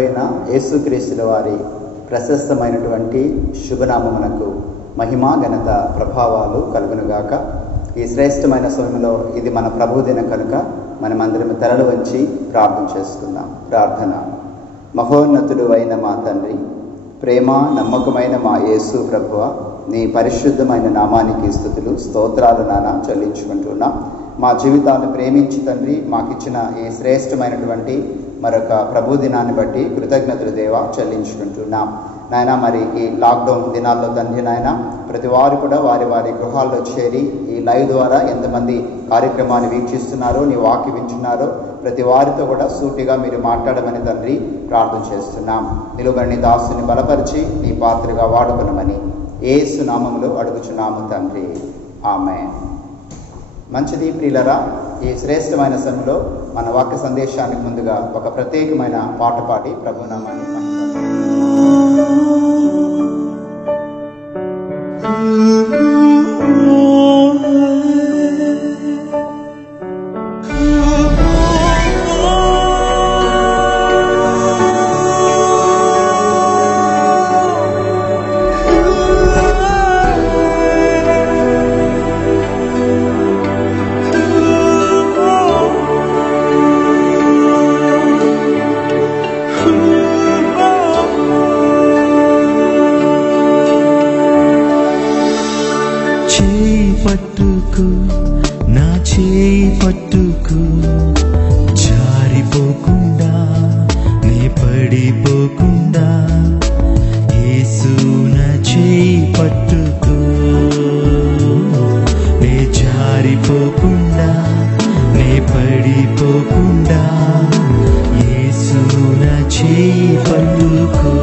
అయిన యేసుక్రీస్తుల వారి ప్రశస్తమైనటువంటి శుభనామమునకు మహిమ ఘనత ప్రభావాలు కలుగునుగాక. ఈ శ్రేష్టమైన సమయంలో ఇది మన ప్రభు దినం కనుక మనమందరం తలలు వంచి ప్రార్థన చేసుకుందాం. ప్రార్థన. మహోన్నతుడు అయిన మా తండ్రి, ప్రేమ నమ్మకమైన మా యేసు ప్రభువ, నీ పరిశుద్ధమైన నామానికి స్తుతులు స్తోత్రాలు నానా చెల్లించుకుంటున్నాం. మా జీవితాలను ప్రేమించి తండ్రి మాకిచ్చిన ఈ శ్రేష్టమైనటువంటి మరొక ప్రభు దినాన్ని బట్టి కృతజ్ఞతలు దేవా చెల్లించుకుంటున్నాం. నాయన, మరి ఈ లాక్డౌన్ దినాల్లో తండ్రి నాయన ప్రతి వారు కూడా వారి వారి గృహాల్లో చేరి ఈ లైవ్ ద్వారా ఎంతమంది కార్యక్రమాన్ని వీక్షిస్తున్నారో, నీ వాక్యం వింటున్నారో ప్రతి వారితో కూడా సూటిగా మీరు మాట్లాడమని తండ్రి ప్రార్థన చేస్తున్నాం. నిలువబడిన దాసుని బలపరిచి నీ పాత్రగా వాడుకునమని యేసు నామములో అడుగుచున్నాము తండ్రి, ఆమేన్. మంచిది ప్రియులరా, ఈ శ్రేష్టమైన సమయంలో మన వాక్య సందేశానికి ముందుగా ఒక ప్రత్యేకమైన పాట పాడి ప్రభునామాన్ని పట్టుకు జారిపోకుండా నే పడిపోకుండా యేసు నా చేయి పట్టుకు నే జారిపోకుండా నే పడిపోకుండా యేసు నా చేయి పట్టుకు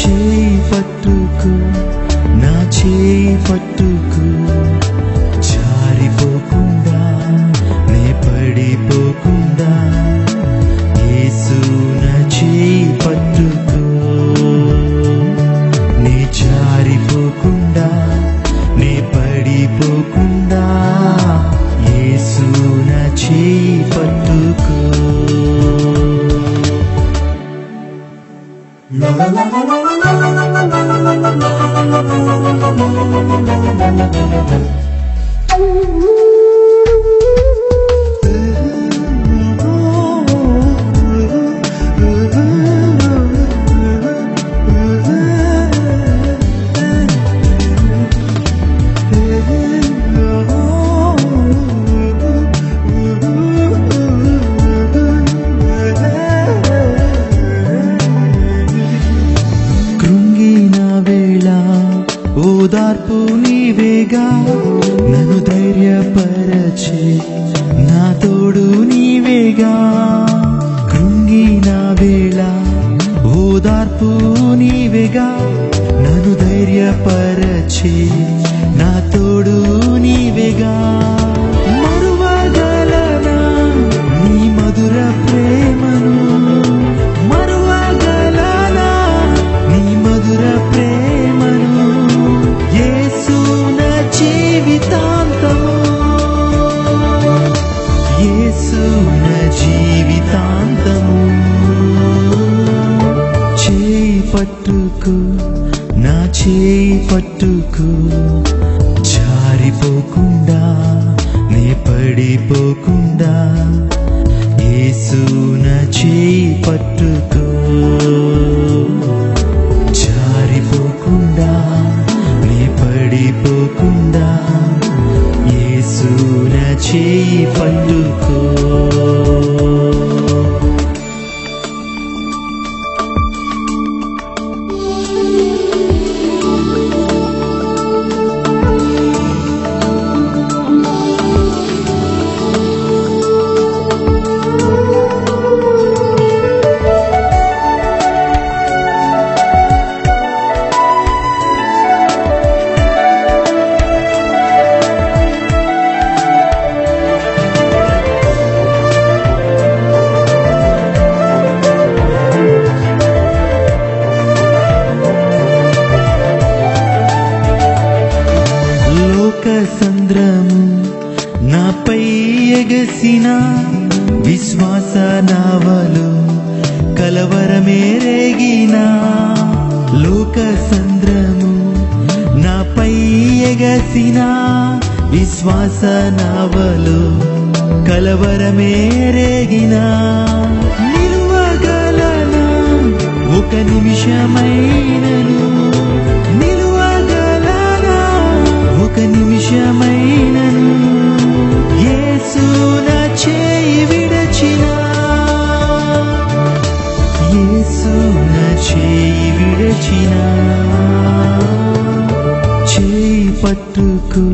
చేయి పట్టుకు నా చేయి పట్టుకు జారిపోకుండా నే పడిపోకుండా యేసు నా చేయి పట్టుకో నే జారిపోకుండా నే పడిపోకుండా యేసు నా చేయి పట్టుకో. ఓదార్పు నీవేగా, నన్ను ధైర్యపరచే నా తోడు నీవేగా. కృంగిన వేళ ఓదార్పు నీవేగా, నన్ను ధైర్యపరచే నా తోడు నీవేగా. మరువగలనా నీ మధుర ప్రేమను, మరువగలనా నీ మధుర ప్రేమను. యేసు నా జీవితాంతము, యేసు నా జీవితాంతము. చేయి పట్టుకు నా చేయి పట్టుకు జారిపోకుండా నే పడిపోకుండా యేసు నా చేయి పట్టుకో జారిపోకుండా నే పడిపోకుండా యేసు నా చేయి పట్టుకో. సంద్రము నాపై ఎగసిన విశ్వాస నావలో కలవరమేరేగిన లోక సంద్రము నాపై ఎగసిన విశ్వాస నావలో కలవరమేరేగిన నిలువగలనా ఒక నిమిషమైనను, నిలువగలనా ఒక నిమిషమైనను. యేసు నా చేయి విడచినా, యేసు నా చేయి విడచినా, చేయి పట్టుకు,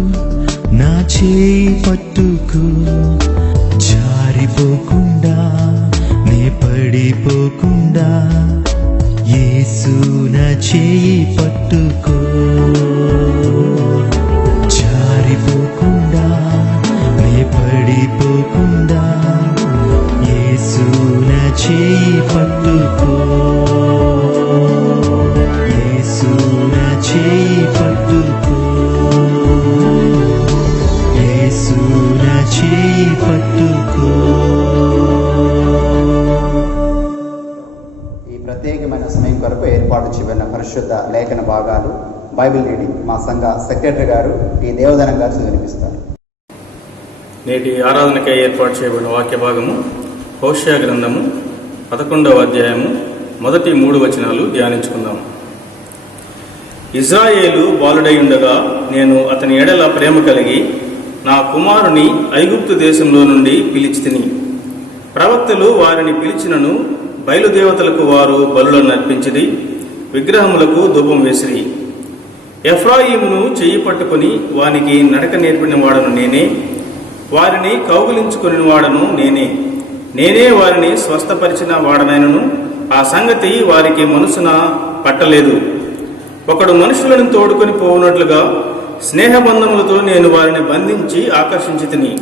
నా చేయి పట్టుకు, జారిపోకుండా నే పడిపోకుండా యేసు నా చేయి పట్టుకో. జారిపోకుండా నే పడిపోకుండా యేసు నా చేయి పట్టుకో. యేసు నా చేయి పట్టుకో. యేసు నా చేయి పట్టుకో. ఈ ప్రత్యేకమైన సమయం కొరకు ఏర్పాటు చేయబడిన పరిశుద్ధ లేఖన భాగాలు బైబిల్ రీడింగ్ మా సంఘ సెక్రటరీ గారు ఈ దేవదనం గారు చదివినిపిస్తారు. నేటి ఆరాధనకై ఏర్పాటు చేయబడిన వాక్య భాగము హోషేయ గ్రంథము 11వ అధ్యాయము మొదటి 3 వచనాలు ధ్యానించుకుందాం. ఇజ్రాయేలు బాలుడై ఉండగా నేను అతని ఎడల ప్రేమ కలిగి నా కుమారుని ఐగుప్తు దేశంలో నుండి పిలిచితిని. ప్రవక్తలు వారిని పిలిచినను బయలుదేవతలకు వారు బలులను అర్పించిరి, విగ్రహములకు ధూపం వేసిరి. ఎఫ్రాయిమును చెయ్యి పట్టుకుని వానికి నడక నేర్పిన వాడను నేనే, వారిని కౌగిలించుకుని వాడను నేనే. నేనే వారిని స్వస్థపరిచిన వాడనైనను ఆ సంగతి వారికి మనసున పట్టలేదు. ఒకడు మనుషులను తోడుకొని పోవునట్లుగా స్నేహబంధములతో నేను వారిని బంధించి ఆకర్షించి తిని.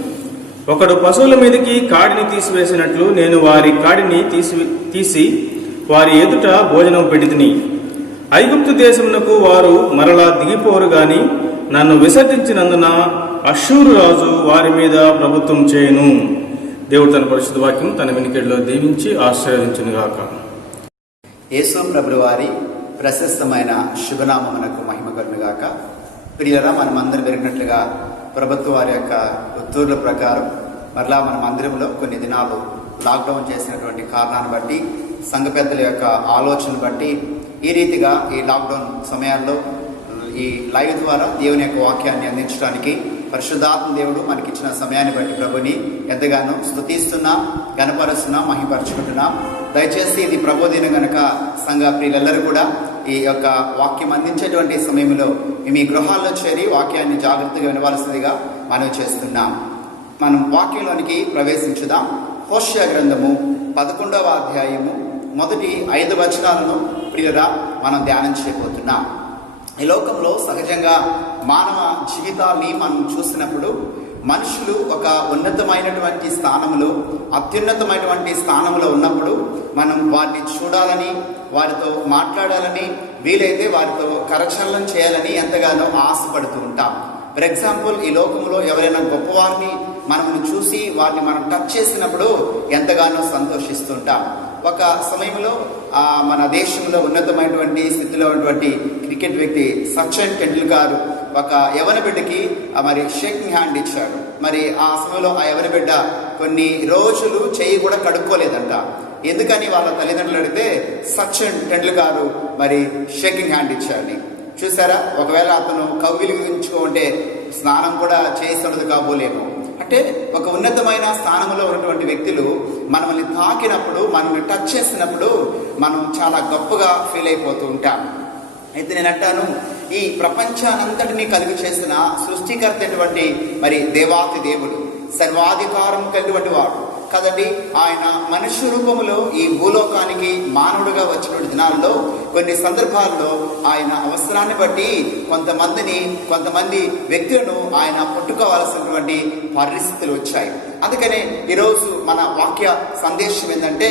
ఒకడు పశువుల మీదకి కాడిని తీసివేసినట్లు నేను వారి కాడిని తీసి వారి ఎదుట భోజనం పెడితిని. ఐగుప్తు దేశమునకు వారు మరలా దిగిపోరు గాని నన్ను విసర్జించినందున అష్షూరు రాజు వారి మీద ప్రభుత్వం చేయను. దేవుడు తన పరిశుద్ధ వాక్యం తన వెనుకడిలో దీవించి ఆశీర్వదించునుగాక. యేసు ప్రభుల వారి ప్రశస్తమైన శుభనామమునకు మహిమ కలుగునుగాక. ప్రియులరా, మనమందరం పెరిగినట్లుగా ప్రభుత్వ వారి యొక్క ఉత్తర్వుల ప్రకారం మరలా మన మందిరంలో కొన్ని దినాలు లాక్డౌన్ చేసినటువంటి కారణాన్ని బట్టి, సంఘ పెద్దల యొక్క ఆలోచన బట్టి ఈ రీతిగా ఈ లాక్డౌన్ సమయాల్లో ఈ లైవ్ ద్వారా దేవుని యొక్క వాక్యాన్ని అందించడానికి పరిశుద్ధాత్మ దేవుడు మనకిచ్చిన సమయాన్ని బట్టి ప్రభుని ఎంతగానో స్తుతిస్తున్నాం, గణపరుస్తున్నాం, మహిమపరచుకుంటున్నాం. దయచేసి ఇది ప్రభుదినం గనక సంఘ ప్రియులందరూ కూడా ఈ యొక్క వాక్యం అందించేటువంటి సమయంలో మీ గృహాల్లో చేరి వాక్యాన్ని జాగ్రత్తగా వినవలసిందిగా మనవి చేస్తున్నాం. మనం వాక్యంలోనికి ప్రవేశించుదాం. హోషేయ గ్రంథము 11వ అధ్యాయము మొదటి 5 వచనాలను ప్రియులరా మనం ధ్యానం చేయబోతున్నాం. ఈ లోకంలో సహజంగా మానవ జీవితాన్ని మనం చూసినప్పుడు మనుషులు ఒక ఉన్నతమైనటువంటి స్థానంలో, అత్యున్నతమైనటువంటి స్థానంలో ఉన్నప్పుడు మనం వారిని చూడాలని, వారితో మాట్లాడాలని, వీలైతే వారితో కరెక్షన్లను చేయాలని ఎంతగానో ఆశపడుతూ ఉంటాం. ఫర్ ఎగ్జాంపుల్, ఈ లోకంలో ఎవరైనా గొప్పవారిని మనం చూసి వారిని మనం టచ్ చేసినప్పుడు ఎంతగానో సంతోషిస్తుంటాం. ఒక సమయంలో మన దేశంలో ఉన్నతమైనటువంటి స్థితిలో ఉన్నటువంటి క్రికెట్ వ్యక్తి సచిన్ టెండూల్కర్ ఒక యవన బిడ్డకి మరి షేకింగ్ హ్యాండ్ ఇచ్చాడు. మరి ఆ సమయంలో ఆ యవన బిడ్డ కొన్ని రోజులు చెయ్యి కూడా కడుక్కోలేదంట. ఎందుకని వాళ్ళ తల్లిదండ్రులు అడిగితే సచిన్ టెండూల్కర్ మరి షేకింగ్ హ్యాండ్ ఇచ్చాడు. చూసారా, ఒకవేళ అతను కౌగిలించుకుంటే స్నానం కూడా చేస్తున్నది కాబోలేమో. అంటే ఒక ఉన్నతమైన స్థానంలో ఉన్నటువంటి వ్యక్తులు మనల్ని తాకినప్పుడు, మనల్ని టచ్ చేసినప్పుడు మనం చాలా గొప్పగా ఫీల్ అయిపోతూ ఉంటాం. అయితే నేను అంటాను, ఈ ప్రపంచానంతటినీ కలిగి చేసిన సృష్టికర్త అయినటువంటి మరి దేవాతి దేవుడు, సర్వాధికారం కలిగినటువంటి వాడు కదండి. ఆయన మనుష్య రూపంలో ఈ భూలోకానికి మానవుడిగా వచ్చిన దినాల్లో కొన్ని సందర్భాల్లో ఆయన అవసరాన్ని బట్టి కొంతమంది వ్యక్తులను ఆయన పట్టుకోవాల్సినటువంటి పరిస్థితులు వచ్చాయి. అందుకనే ఈరోజు మన వాక్య సందేశం ఏంటంటే,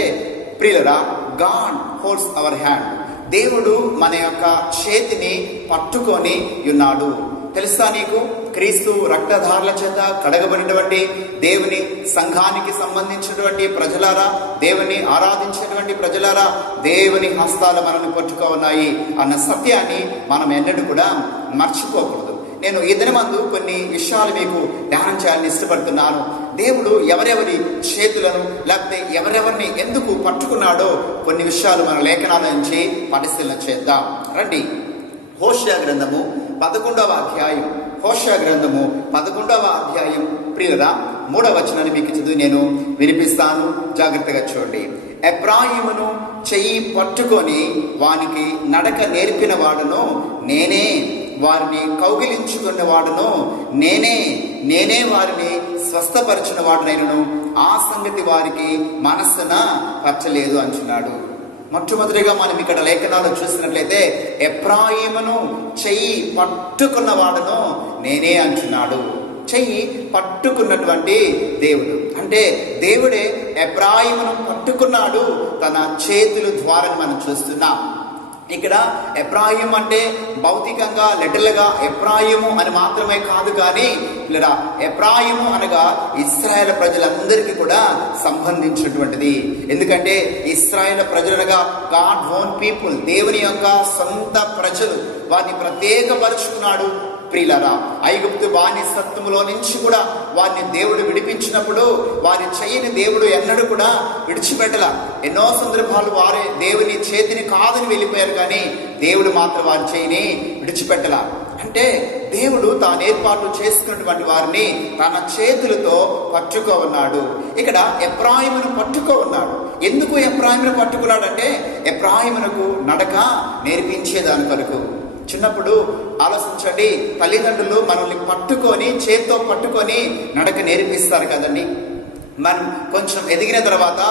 ప్రియులరా, గాడ్ హోల్డ్స్ అవర్ హ్యాండ్. దేవుడు మన యొక్క చేతిని పట్టుకొని ఉన్నాడు. తెలుసా నీకు? క్రీస్తు రక్తధారల చేత కడగబడినటువంటి దేవుని సంఘానికి సంబంధించినటువంటి ప్రజలారా, దేవుని ఆరాధించినటువంటి ప్రజలారా, దేవుని హస్తాలు మనల్ని పట్టుకో ఉన్నాయి అన్న సత్యాన్ని మనం ఎన్నడూ కూడా మర్చిపోకూడదు. నేను ఈ దినమందు కొన్ని విషయాలు మీకు ధ్యానం చేయాలని ఇష్టపడుతున్నాను. దేవుడు ఎవరెవరి చేతులను లేకపోతే ఎవరెవరిని ఎందుకు పట్టుకున్నాడో కొన్ని విషయాలు మన లేఖనాల నుంచి పరిశీలన చేద్దాం రండి. హోషేయ గ్రంథము 11వ అధ్యాయం. హోషేయ గ్రంథము 11వ అధ్యాయం ప్రియులరా 3వ వచనాన్ని మీకు చదివి నేను వినిపిస్తాను, జాగ్రత్తగా చూడండి. ఎఫ్రాయిమును చెయ్యి పట్టుకొని వానికి నడక నేర్పిన వాడును నేనే, వారిని కౌగిలించుకున్న వాడును నేనే వారిని స్వస్థపరిచిన వాడునైనను ఆ సంగతి వారికి మనస్సున పచ్చలేదు అంటున్నాడు. మొట్టమొదటిగా మనం ఇక్కడ లేఖనాలు చూసినట్లయితే ఎఫ్రాయిమును చెయ్యి పట్టుకున్న వాడును నేనే అంటున్నాడు. చెయ్యి పట్టుకున్నటువంటి దేవుడు అంటే దేవుడే ఎఫ్రాయిమును పట్టుకున్నాడు తన చేతుల ద్వారా మనం చూస్తున్నాం. ఇక్కడ ఎఫ్రాయిం అంటే భౌతికంగా లిటరల్గా ఎఫ్రాయిము అని మాత్రమే కాదు, కానీ ఇలా ఎఫ్రాయిము అనగా ఇశ్రాయేల్ ప్రజలందరికీ కూడా సంబంధించినటువంటిది. ఎందుకంటే ఇశ్రాయేల్ ప్రజలనగా గాడ్ ఓన్ పీపుల్, దేవుని యొక్క సొంత ప్రజలు, వారిని ప్రత్యేకపరుచుకున్నాడు. ప్రియులారా, ఐగుప్తు బానిసత్వములో నుంచి కూడా వారిని దేవుడు విడిపించినప్పుడు వారి చెయ్యిని దేవుడు ఎన్నడూ కూడా విడిచిపెట్టల. ఎన్నో సందర్భాలు వారే దేవుని చేతిని కాదని వెళ్ళిపోయారు, కానీ దేవుడు మాత్రం వారి చెయ్యిని విడిచిపెట్టల. అంటే దేవుడు తాను ఏర్పాటు చేసుకున్నటువంటి వారిని తన చేతులతో పట్టుకో ఉన్నాడు. ఇక్కడ ఎఫ్రాయిమును పట్టుకో ఉన్నాడు. ఎందుకు ఎఫ్రాయిమును పట్టుకున్నాడు అంటే ఎఫ్రాయిమునకు నడక నేర్పించేదాని కొరకు. చిన్నప్పుడు ఆలోచించండి, తల్లిదండ్రులు మనల్ని పట్టుకొని చేత్తో పట్టుకొని నడక నేర్పిస్తారు కదండి. మనం కొంచెం ఎదిగిన తర్వాత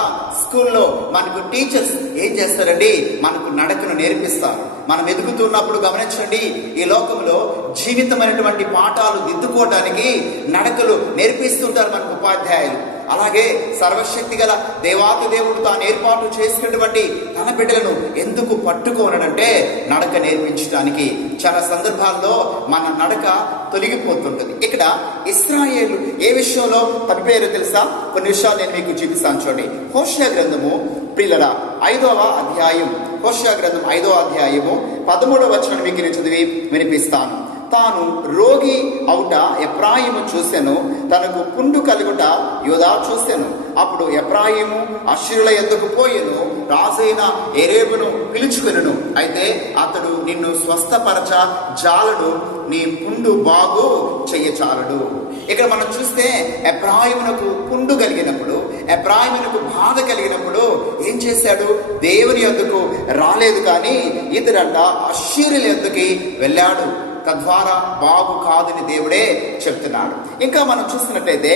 స్కూల్లో మనకు టీచర్స్ ఏం చేస్తారండి, మనకు నడకను నేర్పిస్తారు. మనం ఎదుగుతున్నప్పుడు గమనించండి, ఈ లోకంలో జీవితమైనటువంటి పాఠాలు దిద్దుకోవడానికి నడకలు నేర్పిస్తుంటారు మనకు ఉపాధ్యాయులు. అలాగే సర్వశక్తి గల దేవాతి దేవుడు తాను ఏర్పాటు చేసినటువంటి తన బిడ్డలను ఎందుకు పట్టుకోనడంటే నడక నేర్పించడానికి. చాలా సందర్భాల్లో మన నడక తొలగిపోతుంటుంది. ఇక్కడ ఇశ్రాయేలు ఏ విషయంలో తప్పిపోయారో తెలుసా? కొన్ని విషయాలు నేను మీకు చూపిస్తాను చూడండి. హోషేయ గ్రంథము ప్రియులరా 5వ అధ్యాయం, హోషేయ గ్రంథం 5వ అధ్యాయము 13వ వచనం మీకు నేను చదివి వినిపిస్తాను. తాను రోగి అవుట ఎఫ్రాయిము చూసెను, తనకు పుండు కలుగుట యోదా చూసెను. అప్పుడు ఎఫ్రాయిము అశ్షూరుల యొద్దకు పోయెను, రాజైన ఎరేబును పిలుచుకొనెను. అయితే అతడు నిన్ను స్వస్థపరచ జాలడు, నీ పుండు బాగు చెయ్యచాలడు. ఇక్కడ మనం చూస్తే ఎఫ్రాయిమునకు పుండు కలిగినప్పుడు, ఎఫ్రాయిమునకు బాధ కలిగినప్పుడు ఏం చేశాడు? దేవుని యొద్దకు రాలేదు, కానీ ఇతడంట అశ్షూరుల యొద్దకి వెళ్ళాడు. తద్వారా బాగు కాదని దేవుడే చెప్తున్నాడు. ఇంకా మనం చూస్తున్నట్లయితే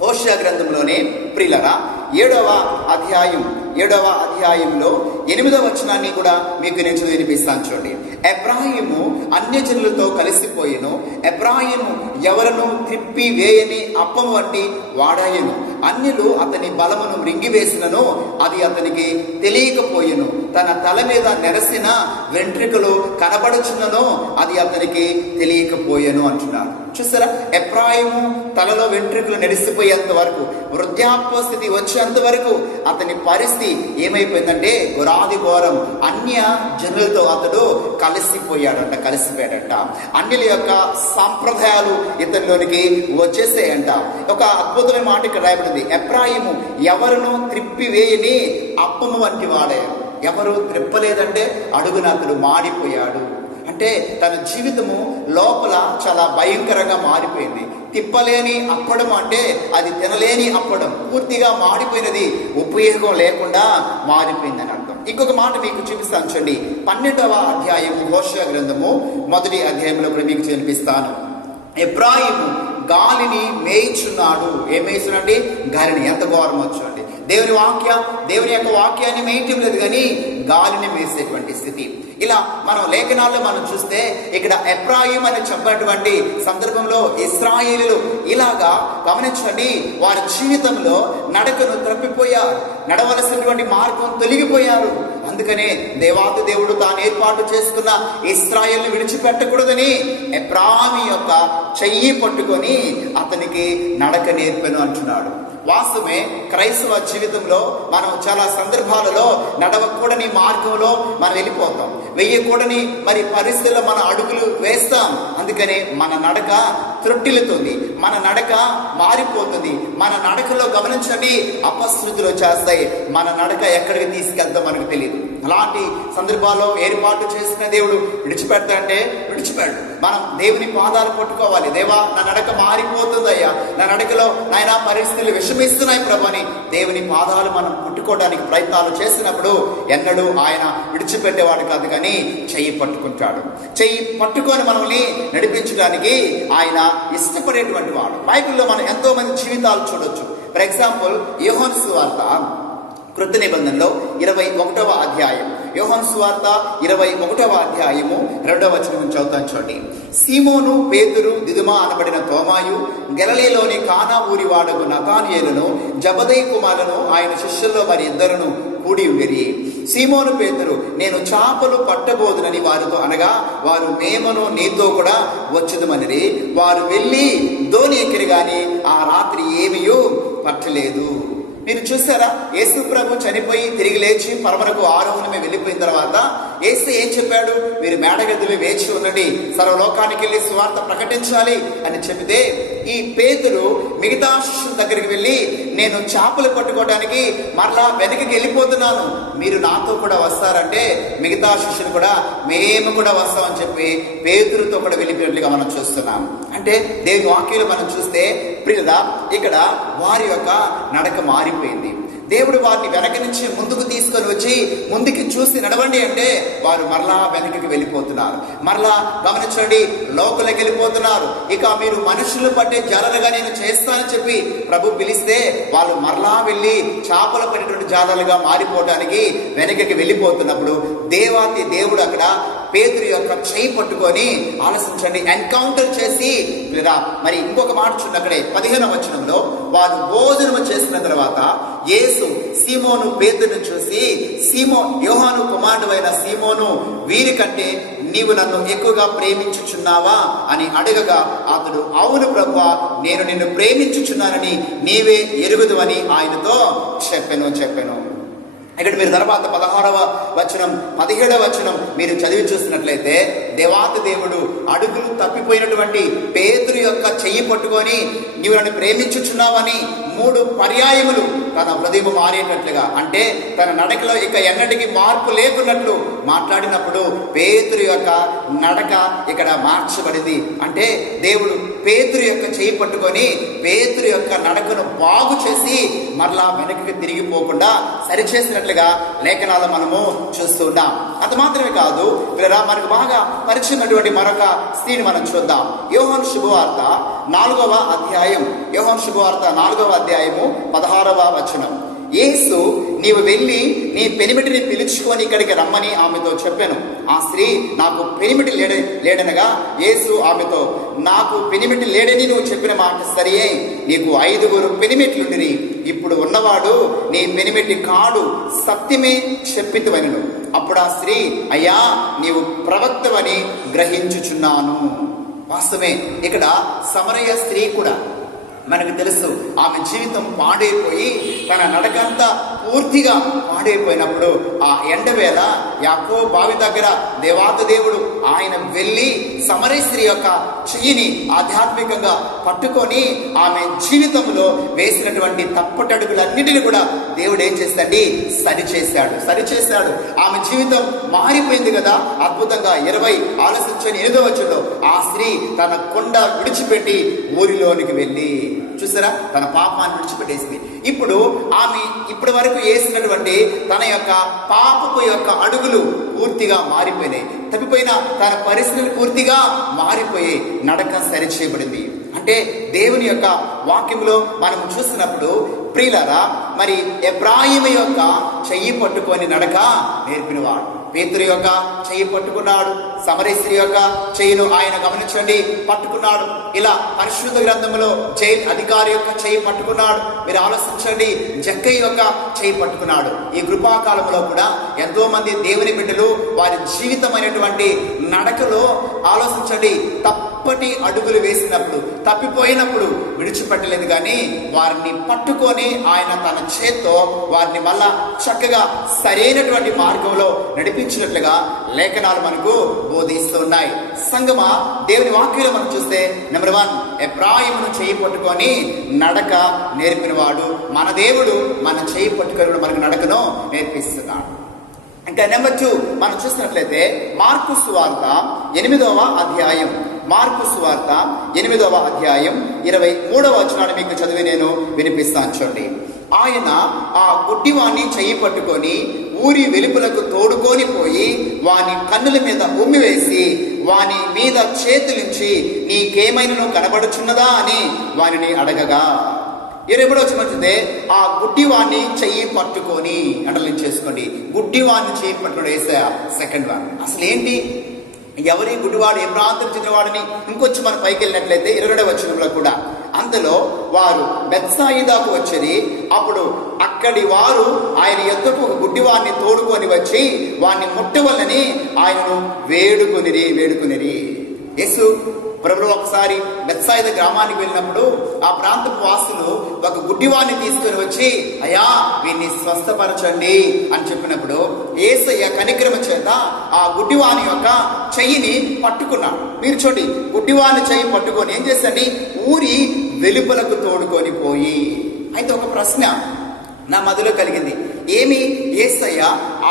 హోషేయ గ్రంథంలోనే ప్రియులరా 7వ అధ్యాయంలో 8వ వచనాన్ని కూడా మీకు నేను వినిపిస్తాను చూడండి. ఎఫ్రాయిము అన్యజనులతో కలిసిపోయెను, ఎఫ్రాయిము ఎవరను త్రిప్పి వేయని అప్పం వంటి వాడాయను. అన్యులు అతని బలమును మృంగివేసినను అది అతనికి తెలియకపోయెను. తన తల మీద నెరసిన వెంట్రుకలు కనబడుచున్నను అది అతనికి తెలియకపోయెను అంటున్నాడు. చూసారా, ఎఫ్రాయిము తలలో వెంట్రుకలు నెరిసిపోయేంత వరకు, వృద్ధాప్య స్థితి వచ్చేంత వరకు అతని పరిస్థితి ఏమైపోయిందంటే ఘోరాది ఘోరం. అన్య జనులతో అతడు కలిసిపోయాడంట. అన్యుల యొక్క సాంప్రదాయాలు ఇతనిలోనికి వచ్చేసాయంట. ఒక అద్భుతమైన మాట ఇక్కడ రాయబడింది, ఎఫ్రాయిము ఎవరును త్రిప్పివేయని అప్పము వంటి వాడే. ఎవరు త్రిప్పలేదంటే అడుగున అతడు మాడిపోయాడు. అంటే తన జీవితము లోపల చాలా భయంకరంగా మారిపోయింది. తిప్పలేని అప్పడం అంటే అది తినలేని అప్పడం, పూర్తిగా మాడిపోయినది, ఉపయోగం లేకుండా మారిపోయిందని అర్థం. ఇంకొక మాట మీకు చూపిస్తాను చూడండి. 12వ అధ్యాయము హోషేయ గ్రంథము 1వ అధ్యాయంలో కూడా మీకు చూపిస్తాను. ఎఫ్రాయిము గాలిని మేయిచున్నాడు. ఏం మేయిస్తున్నాడు? గాలిని. ఎంత ఘోరం చూడండి. దేవుని యొక్క వాక్యాన్ని మేయటం లేదు, కానీ గాలిని మేసేటువంటి స్థితి. ఇలా మనం లేఖనాల్లో మనం చూస్తే ఇక్కడ ఎఫ్రాయిం అని చెప్పినటువంటి సందర్భంలో ఇశ్రాయేలీయులు ఇలాగా గమనించండి, వారి జీవితంలో నడకను తప్పిపోయారు, నడవలసినటువంటి మార్గం తొలగిపోయారు. అందుకనే దేవాతి దేవుడు తాను ఏర్పాటు చేసుకున్న ఇశ్రాయేలును విడిచిపెట్టకూడదని ఎబ్రాహాము యొక్క చెయ్యి పట్టుకొని అతనికి నడక నేర్పెను అంటున్నాడు. వాస్తవమే, క్రైస్తవ జీవితంలో మనం చాలా సందర్భాలలో నడవకూడని మార్గంలో మనం వెళ్ళిపోతాం, వెయ్యకూడని మరి పరిస్థితుల్లో మన అడుగులు వేస్తాం. అందుకనే మన నడక త్రొట్టిల్లుతుంది, మన నడక మారిపోతుంది. మన నడకలో గమనించండి, అపశృతులు వచ్చేస్తాయి. మన నడక ఎక్కడికి తీసుకెళ్తాం మనకు తెలియదు. అలాంటి సందర్భాల్లో ఏర్పాటు చేసిన దేవుడు విడిచిపెడతాడంటే విడిచిపెడు. మనం దేవుని పాదాలు పట్టుకోవాలి. దేవా, నా నడక మారిపోతుందయ్యా, నా నడకలో నాయన పరిస్థితులు విషమిస్తున్నాయి ప్రభు అని దేవుని పాదాలు మనం పుట్టుకోవడానికి ప్రయత్నాలు చేసినప్పుడు ఎన్నడూ ఆయన విడిచిపెట్టేవాడు కాదు, కానీ చెయ్యి పట్టుకుంటాడు. చెయ్యి పట్టుకొని మనల్ని నడిపించడానికి ఆయన ఇష్టపడేటువంటి వాడు. బైబిల్లో మనం ఎంతో మంది జీవితాలు చూడొచ్చు. ఫర్ ఎగ్జాంపుల్, యోహాను సువార్త కృత నిబంధనలో 21వ అధ్యాయం, యోహాను సువార్త 21వ అధ్యాయము 2వ వచనం చదువుతాను చూడండి. సీమోను, పేతురు, దిదుమ అనబడిన తోమాయు, గలిలయలోని కానా ఊరి వాడగు నతానయేలును, జబదయి కుమారులను ఆయన శిష్యుల్లో మరి ఇద్దరును కూడి ఉండిరి. సీమోను పేతురు, నేను చేపలు పట్టబోదునని వారితో అనగా, వారు మేమును నీతో కూడా వచ్చుదుమనిరి. వారు వెళ్ళి దోణి ఎక్కిరి గాని ఆ రాత్రి ఏమీయూ పట్టలేదు. మీరు చూసారా, యేసు ప్రభు చనిపోయి తిరిగి లేచి పరమరకు ఆరోహణమే వెళ్ళిపోయిన తర్వాత యేసు ఏం చెప్పాడు? మీరు మేడగదిలో వేచి ఉండండి, సర్వలోకానికి వెళ్ళి సువార్త ప్రకటించాలి అని చెబితే, ఈ పేతురు మిగతా శిష్యుల దగ్గరికి వెళ్ళి, నేను చేపలు పట్టుకోవడానికి మరలా వెనక్కి వెళ్ళిపోతున్నాను, మీరు నాతో కూడా వస్తారంటే మిగతా శిష్యులు కూడా మేము కూడా వస్తామని చెప్పి పేతురుతో కూడా వెళ్ళిపోయినట్లుగా మనం చూస్తున్నాం. అంటే దేవుని వాక్యాలు మనం చూస్తే ప్రియుడా, ఇక్కడ వారి యొక్క నడక మారిపోయింది. దేవుడు వారిని వెనక నుంచి ముందుకు తీసుకొని వచ్చి ముందుకి చూసి నడవండి అంటే వారు మరలా వెనకకి వెళ్ళిపోతున్నారు. మరలా గమనించండి, లోపలికి వెళ్ళిపోతున్నారు. ఇక మీరు మనుషులు పట్టే జాలలుగా నేను చేస్తానని చెప్పి ప్రభు పిలిస్తే వాళ్ళు మరలా వెళ్ళి చేపలు పట్టేటువంటి జాలలుగా మారిపోవడానికి వెనకకి వెళ్ళిపోతున్నప్పుడు దేవాతి దేవుడు అక్కడ పేతురు యొక్క చేయి పట్టుకొని ఆలోచించండి, ఎన్కౌంటర్ చేసి లేదా మరి ఇంకొక మాట చూడండి, అక్కడే 15వ వచనంలో వారు భోజనం చేసిన తర్వాత యేసు సీమోను పేతురును చూసి, యోహాను కుమారుడైన సీమోను, వీరికంటే నీవు నన్ను ఎక్కువగా ప్రేమించుచున్నావా అని అడగగా అతడు, అవును ప్రభువా, నేను నిన్ను ప్రేమించుచున్నానని నీవే ఎరుగుదువని ఆయనతో చెప్పెను. ఇక్కడ మీరు తర్వాత 16వ వచనం 17వ వచనం మీరు చదివి చూసినట్లయితే, దేవాతి దేవుడు అడుగులు తప్పిపోయినటువంటి పేతురు యొక్క చెయ్యి పట్టుకొని నీవు నన్ను ప్రేమించుచున్నావని 3 పర్యాయములు తన హృదయం మారేటట్లుగా, అంటే తన నడకలో ఇక ఎన్నటికి మార్పు లేకున్నట్లు మాట్లాడినప్పుడు పేతురు యొక్క నడక ఇక్కడ మార్చబడింది. అంటే దేవుడు పేతురు యొక్క చెయ్యి పట్టుకొని పేతురు యొక్క నడకను బాగు చేసి మరలా వెనక్కి తిరిగిపోకుండా సరిచేసినట్లుగా లేఖనాలు మనము చూస్తూ ఉన్నాం. అది మాత్రమే కాదు, మనకు బాగా పరిచయమైనటువంటి మరొక స్త్రీని మనం చూద్దాం. యోహాను శుభవార్త 4వ అధ్యాయం, యోహాను శుభవార్త 4వ అధ్యాయము 16వ వచనం. యేసు, నీవు వెళ్ళి నీ పెనిమిటిని పిలుచుకొని ఇక్కడికి రమ్మని ఆమెతో చెప్పాను. ఆ స్త్రీ, నాకు పెనిమిటి లేడనగా యేసు ఆమెతో, నాకు పెనిమిటి లేడని నువ్వు చెప్పిన మాట సరియే, నీకు 5 పెనిమిట్లుండిరి, ఇప్పుడు ఉన్నవాడు నీ పెనిమిటి కాడు, సత్యమే చెప్పితువనెను. అప్పుడు ఆ స్త్రీ, అయ్యా, నీవు ప్రవక్తవని గ్రహించుచున్నాను. వాస్తవమే, ఇక్కడ సమరయ స్త్రీ కూడా మనకు తెలుసు, ఆమె జీవితం పాడైపోయి తన నడకంతా పూర్తిగా పాడైపోయినప్పుడు ఆ ఎండవేళ యాకోబు బావి దగ్గర దేవాతి దేవుడు ఆయన వెళ్ళి సమరయ స్త్రీ యొక్క చెయ్యిని ఆధ్యాత్మికంగా పట్టుకొని ఆమె జీవితంలో వేసినటువంటి తప్పటడుగులన్నిటిని కూడా దేవుడు ఏం చేస్తాడండి? సరిచేశాడు. ఆమె జీవితం మారిపోయింది కదా అద్భుతంగా. 20 ఆలోచించని 8వ వచనంలో ఆ స్త్రీ తన కొండ విడిచిపెట్టి ఊరిలోనికి వెళ్ళి, చూసారా, తన పాపాన్ని విడిచిపెట్టేసింది. ఇప్పుడు ఆమె ఇప్పటి వరకు వేసినటువంటి తన యొక్క పాపపు యొక్క అడుగులు పూర్తిగా మారిపోయినాయి. తప్పిపోయిన తన పరిస్థితులు పూర్తిగా మారిపోయి నడక సరిచేయబడింది. అంటే దేవుని యొక్క వాక్యంలో మనం చూస్తున్నప్పుడు ప్రియులారా, మరి ఎబ్రాయిము యొక్క చెయ్యి పట్టుకొని నడక నేర్పినవాడు. పేతురు యొక్క చెయ్యి పట్టుకున్నాడు, సమరయ స్త్రీ యొక్క చెయ్యిను ఆయన గమనించండి పట్టుకున్నాడు. ఇలా పరిశుద్ధ గ్రంథంలో జైలు అధికారి యొక్క చెయ్యి పట్టుకున్నాడు. మీరు ఆలోచించండి, జక్కయ్య యొక్క చెయ్యి పట్టుకున్నాడు. ఈ కృపాకాలంలో కూడా ఎంతో మంది దేవుని బిడ్డలు వారి జీవితమైనటువంటి నడకలో ఆలోచించండి తప్పటి అడుగులు వేసినప్పుడు, తప్పిపోయినప్పుడు విడిచిపెట్టలేదు, కానీ వారిని పట్టుకొని ఆయన తన చేత్తో వారిని మళ్ళా చక్కగా సరైనటువంటి మార్గంలో నడిపించినట్లుగా లేఖనాలు మనకు బోధిస్తున్నాయి. సంగమా, దేవుని వాక్యంలో మనం చూస్తే నెంబర్ 1, ఎఫ్రాయిమును చేయి పట్టుకొని నడక నేర్పినవాడు మన దేవుడు. మన చేయి పట్టుకొని మనకు నడకను నేర్పిస్తున్నాడు. ఇంకా నెంబర్ 2 మనం చూసినట్లయితే మార్కు సువార్త 8వ అధ్యాయం, మార్కు సువార్త 8వ అధ్యాయం 23వ వచనాన్ని మీకు చదివి నేను వినిపిస్తాను. చూడండి, ఆయన ఆ గుడ్డివాణ్ణి చెయ్యి పట్టుకొని ఊరి వెలుపలకు తోడుకొని పోయి వాని కన్నుల మీద ఉమ్మివేసి వాని మీద చేతులుంచి నీకేమైనా కనబడుచున్నదా అని వానిని అడగగా, 23వ వచనం ఆ గుడ్డివాణ్ణి చెయ్యి పట్టుకొని అండలించేసుకోండి. గుడ్డివాణ్ణి చెయ్యి పట్టుకుని యేసయ్య సెకండ్ వన్. అసలు ఏంటి, ఎవరి గుడ్డివాడు, ఏ ప్రాంతం చెందినవాడని ఇంకొచ్చి మనం పైకి వెళ్ళినట్లయితే 22వ వచనంలో కూడా అందులో వారు బెత్సాయిదాకు వచ్చేది. అప్పుడు అక్కడి వారు ఆయన యొద్దకు ఒక గుడ్డివాడిని తోడుకొని వచ్చి వాడిని ముట్టవలని ఆయనను వేడుకొనిరి. యేసు ప్రభువు ఒకసారి బెత్సాయిదా గ్రామానికి వెళ్ళినప్పుడు ఆ ప్రాంతపు వాసులు ఒక గుడ్డివాడిని తీసుకొని వచ్చి, అయ్యా వీడిని స్వస్థపరచండి అని చెప్పినప్పుడు యేసయ్య కనికరమ చేత ఆ గుడ్డివాని యొక్క చెయ్యిని పట్టుకున్నాడు. మీరు చూడండి, గుడ్డివాని చెయ్యి పట్టుకొని ఏం చేస్తాండి, ఊరి వెలుపలకు తోడుకొని పోయి. అయితే ఒక ప్రశ్న నా మదిలో కలిగింది, ఏమి యేసయ్య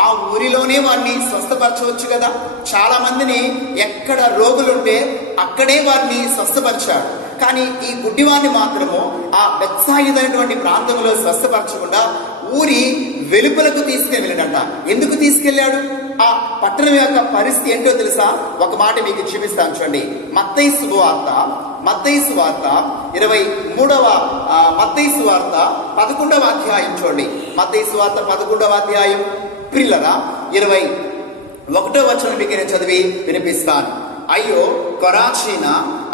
ఆ ఊరిలోనే వారిని స్వస్థపరచవచ్చు కదా? చాలా మందిని ఎక్కడ రోగులుంటే అక్కడే వారిని స్వస్థపరిచాడు. కానీ ఈ గుడ్డివాడిని మాత్రము ఆ బెత్సాయిదైనటువంటి ప్రాంతంలో స్వస్థపరచకుండా ఊరి వెలుపలకు తీసుకుని వెళ్ళాడంట. ఎందుకు తీసుకెళ్లాడు? ఆ పట్టణం యొక్క పరిస్థితి ఏంటో తెలుసా? ఒక మాట మీకు చూపిస్తాను చూడండి. మత్తయి సువార్త 11వ అధ్యాయం చూడండి. మత్తయి సువార్త 11వ అధ్యాయం ప్రియులరా 21వ వచనం మీకు నేను చదివి వినిపిస్తాను. అయ్యో కొరాచీన,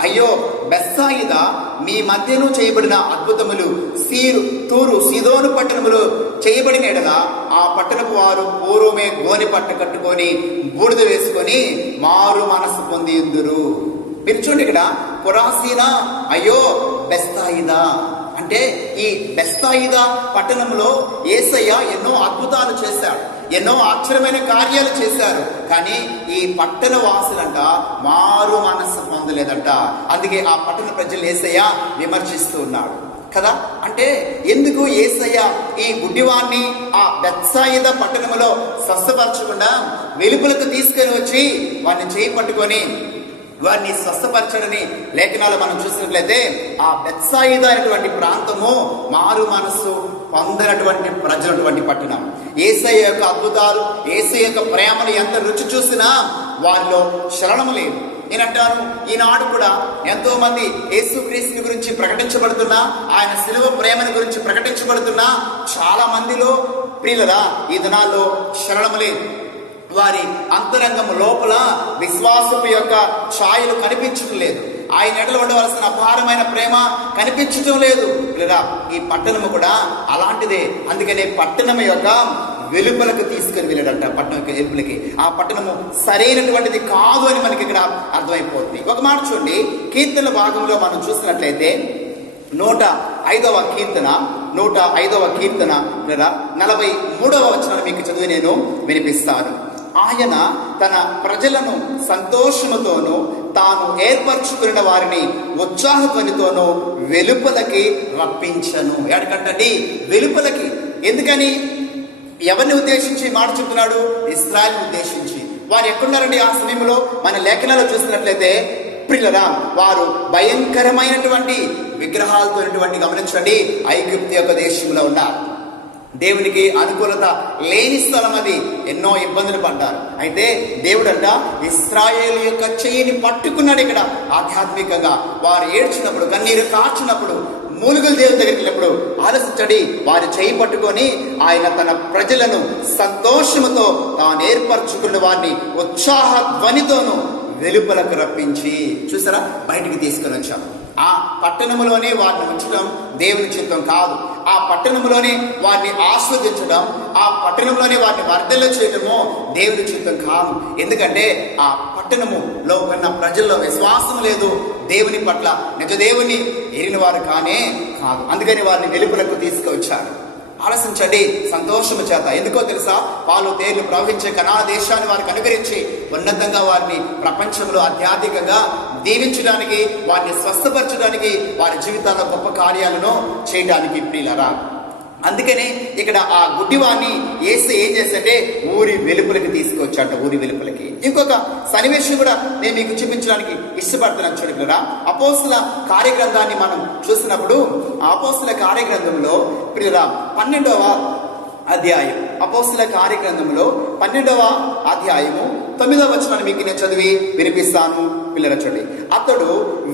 అయ్యో బెత్సాయిదా, మీ మధ్యను చేయబడిన అద్భుతములు తూరు సీదోను పట్టణములు చేయబడిన ఎడల ఆ పట్టణపు వారు పూర్వమే గోనె పట్ట కట్టుకొని బూడిద వేసుకొని మారు మనసు పొందిందురు. మీరు చూడండి, ఇక్కడ కొరాసీనా, అయ్యో బెత్సాయిదా అంటే ఈ బెత్సాయిదా పట్టణంలో యేసయ్య ఎన్నో అద్భుతాలు చేశాడు, ఎన్నో ఆశ్చర్యమైన కార్యాలు చేశారు. కానీ ఈ పట్టణ వాసులంట మారు మనసు పొందలేదంట. అందుకే ఆ పట్టణ ప్రజలు యేసయ్య విమర్శిస్తూ ఉన్నాడు కదా. అంటే ఎందుకు యేసయ్య ఈ గుడ్డివాణ్ణి ఆ బెత్సాయిదా పట్టణంలో స్వస్థపరచకుండా వెలుపలకు తీసుకొని వచ్చి వాడిని చేయి పట్టుకొని వారిని స్వస్థపరచడని లేఖనాలు మనం చూసినట్లయితే ఆ బెత్సాయిదా అనేటువంటి ప్రాంతము మారు మనస్సు పొందనటువంటి ప్రజలటువంటి పట్టణం. యేసయ్య యొక్క అద్భుతాలు, యేసయ్య యొక్క ప్రేమను ఎంత రుచి చూసినా వారిలో శరణము లేదు. నేనంటాను, ఈనాడు కూడా ఎంతో మంది యేసుక్రీస్తు గురించి ప్రకటించబడుతున్నా, ఆయన శిలువ ప్రేమను గురించి ప్రకటించబడుతున్నా చాలా మందిలో ప్రియులరా ఈ దినాల్లో శరణము లేదు. వారి అంతరంగం లోపల విశ్వాసపు యొక్క ఛాయలు కనిపించడం లేదు. ఆయన ఎడల ఉండవలసిన అపారమైన ప్రేమ కనిపించడం లేదు. లేదా ఈ పట్టణము కూడా అలాంటిదే. అందుకనే పట్టణం యొక్క వెలుపలకు తీసుకొని వెళ్ళాడంట. పట్టణం వెలుపలకి ఆ పట్టణము సరైనటువంటిది కాదు అని మనకి ఇక్కడ అర్థమైపోతుంది. ఒక మాట చూడండి, కీర్తనల భాగంలో మనం చూసినట్లయితే 105వ కీర్తన 43వ వచనాన్ని మీకు చదివి నేను వినిపిస్తాను. ఆయన తన ప్రజలను సంతోషముతోనూ తాను ఏర్పరచుకున్న వారిని ఉత్సాహధ్వనితోనూ వెలుపలకి రప్పించను. ఎక్కడికంటండి? వెలుపలకి. ఎందుకని? ఎవరిని ఉద్దేశించి మాట చెప్తున్నాడు? ఇశ్రాయేలును ఉద్దేశించి. వారు ఎక్కడున్నారండి ఆ సమయంలో? మన లేఖనాలు చూసినట్లయితే ప్రియులరా వారు భయంకరమైనటువంటి విగ్రహాలతో గమనించండి ఐగుప్తు యొక్క దేశంలో ఉన్నారు. దేవునికి అనుకూలత లేని స్థలం అది. ఎన్నో ఇబ్బందులు పడ్డారు. అయితే దేవుడంట ఇశ్రాయేలు యొక్క చెయ్యిని పట్టుకున్నాడు. ఇక్కడ ఆధ్యాత్మికంగా వారు ఏడ్చినప్పుడు, కన్నీరు కార్చినప్పుడు మూలుగుల దేవుని దగ్గరికి వెళ్ళినప్పుడు ఆలోచించండి, వారి చేయి పట్టుకొని ఆయన తన ప్రజలను సంతోషముతో తాను ఏర్పరచుకున్న వారిని ఉత్సాహ ధ్వనితోనూ వెలుపలకు రప్పించి, చూసారా, బయటికి తీసుకొని వచ్చాం. ఆ పట్టణంలోనే వారిని ఉంచడం దేవుని చిత్తం కాదు. ఆ పట్టణంలోనే వారిని ఆస్వాదించడం, ఆ పట్టణంలోనే వారిని వర్ధల చేయడము దేవుని చిత్తం కాదు. ఎందుకంటే ఆ పట్టణములో ఉన్న ప్రజల్లో విశ్వాసం లేదు, దేవుని పట్ల నిజ దేవుని ఎరిగిన వారు కానే కాదు. అందుకని వారిని వెలుపలకు తీసుకువచ్చారు. ఆలోచించండి, సంతోషము చేత. ఎందుకో తెలుసా, పాలు తేళ్లు ప్రవహించే కనాన దేశాన్ని వారికి అనుగ్రహించి ఉన్నతంగా వారిని ప్రపంచంలో ఆధ్యాత్మికంగా దీవించడానికి, వారిని స్వస్థపరచడానికి, వారి జీవితాల్లో గొప్ప కార్యాలను చేయడానికి ప్రియులారా. అందుకని ఇక్కడ ఆ గుడ్డివాణ్ణి యేసు ఏం చేస్తే ఊరి వెలుపలకి తీసుకొచ్చాట, ఊరి వెలుపలకి. ఇంకొక సన్నివేశం కూడా నేను మీకు చూపించడానికి ఇష్టపడుతున్నాను. చూడగలరా, అపోస్తుల కార్యగ్రంథాన్ని మనం చూసినప్పుడు ఆ అపోస్తుల కార్యగ్రంథంలో ప్రియులారా 12వ అధ్యాయం, అపోస్తుల కార్యగ్రంథంలో 12వ అధ్యాయము 9వ వచనాన్ని మీకు నేను చదివి వినిపిస్తాను. పిల్లల చూడండి, అతడు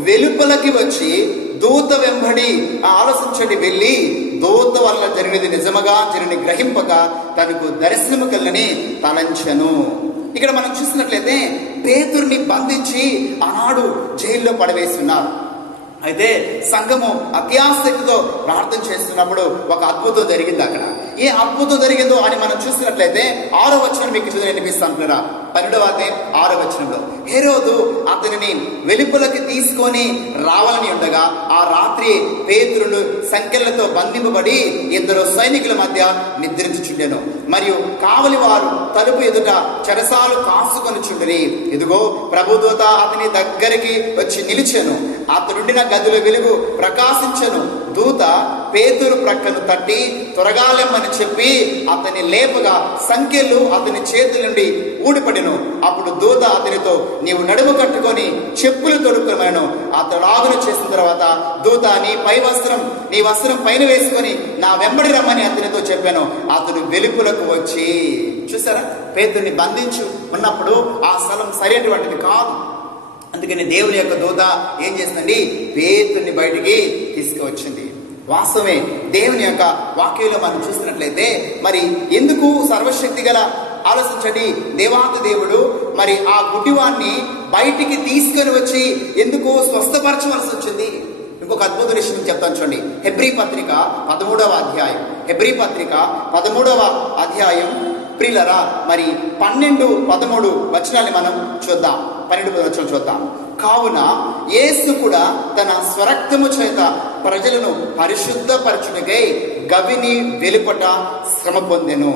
వెలుపలకి వచ్చి దూత వెంబడి, ఆలోచించండి, వెళ్ళి దూత వల్ల జరిగినది నిజముగా జరిగిన గ్రహింపక తనకు దర్శనము కలని తలంచెను. ఇక్కడ మనం చూసినట్లయితే పేతురుని బంధించి ఆనాడు జైల్లో పడవేస్తున్నారు. అయితే సంఘము అత్యాసక్తితో ప్రార్థన చేస్తున్నప్పుడు ఒక అద్భుతం జరిగింది. అక్కడ ఏ అద్భుతం జరిగిందో అని మనం చూసినట్లయితే 6వ వచనం మీకు వినిపిస్తాను. 12వ అధ్యాయం 6వ వచనంలో హేరోదు అతనిని వెలుపలకి తీసుకొని రావాలని ఉండగా ఆ రాత్రి పేతురులు సంకెళ్లతో బంధింపబడి 2 సైనికుల మధ్య నిద్రించుచుండెను. మరియు కావలి వారు తలుపు ఎదుట చెరసాలు కాసుకొని చుండిరి. ఇదిగో ప్రభుదూత అతని దగ్గరికి వచ్చి నిలిచెను. అతడుండిన గదిలో వెలుగు ప్రకాశించెను. దూత పేతురు ప్రక్కను తట్టి త్వరగాలెమ్మని చెప్పి అతని లేపగా సంకెళ్ళు అతని చేతుల నుండి ఊడిపడెను. అప్పుడు దూత అతనితో, నీవు నడుము కట్టుకొని చెప్పులు తొడుక్కుమను. అతడు ఆగులు చేసిన తర్వాత దూత, నీ వస్త్రం పైన వేసుకొని నా వెంబడి రమ్మని అతనితో చెప్పాను. అతడు వెలుపులకు వచ్చి, చూసారా, పేతుర్ని బంధించు ఉన్నప్పుడు ఆ స్థలం సరైనటువంటిది కాదు. అందుకని దేవుని యొక్క దూత ఏం చేస్తుందండి, పేతుర్ని బయటికి తీసుకువచ్చింది. వాస్తవమే, దేవుని యొక్క వాక్యంలో మనం చూసినట్లయితే మరి ఎందుకు సర్వశక్తి గల, ఆలోచించండి, దేవాది దేవుడు మరి ఆ గుడ్డివాణ్ణి బయటికి తీసుకొని వచ్చి ఎందుకు స్వస్థపరచవలసి వచ్చింది? ఇంకొక అద్భుత విషయం చెప్తాను చూడండి. హెబ్రీ పత్రిక 13వ అధ్యాయం, హెబ్రీ పత్రిక 13వ అధ్యాయం ప్రియులరా, మరి 12-13 వచనాన్ని మనం చూద్దాం. 12 వచనం చూద్దాం. కావున యేసు కూడా తన స్వరక్తము చేత ప్రజలను పరిశుద్ధపరచుటకై గవిని వెలుపట శ్రమ పొందెను.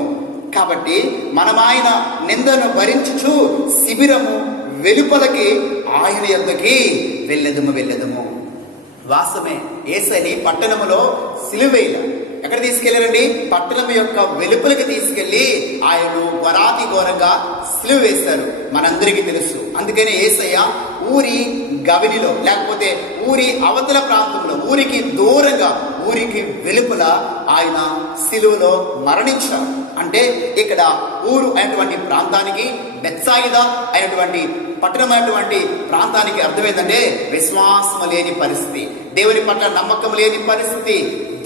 కాబట్టి మనం ఆయన నిందను భరించుచు శిబిరము వెలుపలకి ఆయన యొద్దకి వెళ్ళెదము. వాస్తవమే, యేసని పట్టణములో సిలువేల ఎక్కడ తీసుకెళ్లారండి? పట్టణం యొక్క వెలుపలికి తీసుకెళ్లి ఆయన వరాతి ఘోరంగా సిలువ వేశారు, మనందరికీ తెలుసు. అందుకని యేసయ్య ఊరి గవినిలో, లేకపోతే ఊరి అవతల ప్రాంతంలో, ఊరికి దూరంగా, ఊరికి వెలుపల ఆయన సిలువలో మరణించారు. అంటే ఇక్కడ ఊరు అయినటువంటి ప్రాంతానికి, బెత్సాయిదా అయినటువంటి పట్టణమైనటువంటి ప్రాంతానికి అర్థమైందంటే విశ్వాసం లేని పరిస్థితి, దేవుని పట్ల నమ్మకం లేని పరిస్థితి,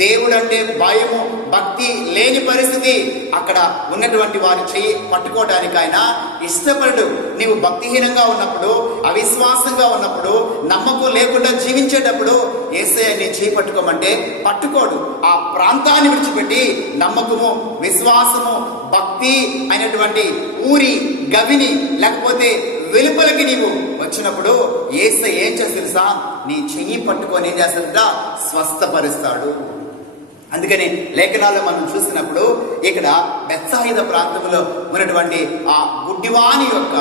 దేవుడు అంటే భయము భక్తి లేని పరిస్థితి. అక్కడ ఉన్నటువంటి వారి చేయి పట్టుకోవడానికి ఆయన ఇష్టపడు. నీవు భక్తిహీనంగా ఉన్నప్పుడు, అవిశ్వాసంగా ఉన్నప్పుడు, నమ్మకం లేకుండా జీవించేటప్పుడు యేసయ్య నీ చేయి పట్టుకోమంటే పట్టుకోడు. ఆ ప్రాంతాన్ని విడిచిపెట్టి నమ్మకము, విశ్వాసము, భక్తి అయినటువంటి ఊరి గవిని లేకపోతే వెలుపలికి నీవు వచ్చినప్పుడు యేసయ్య ఏం చేస్తాడు తెలుసా? నీ చెయ్యి పట్టుకొని ఏం చేస్తాడంట? స్వస్థపరుస్తాడు. అందుకని లేఖనాల్లో మనం చూసినప్పుడు ఇక్కడ బెత్సాయిదా ప్రాంతంలో ఉన్నటువంటి ఆ గుడ్డివాని యొక్క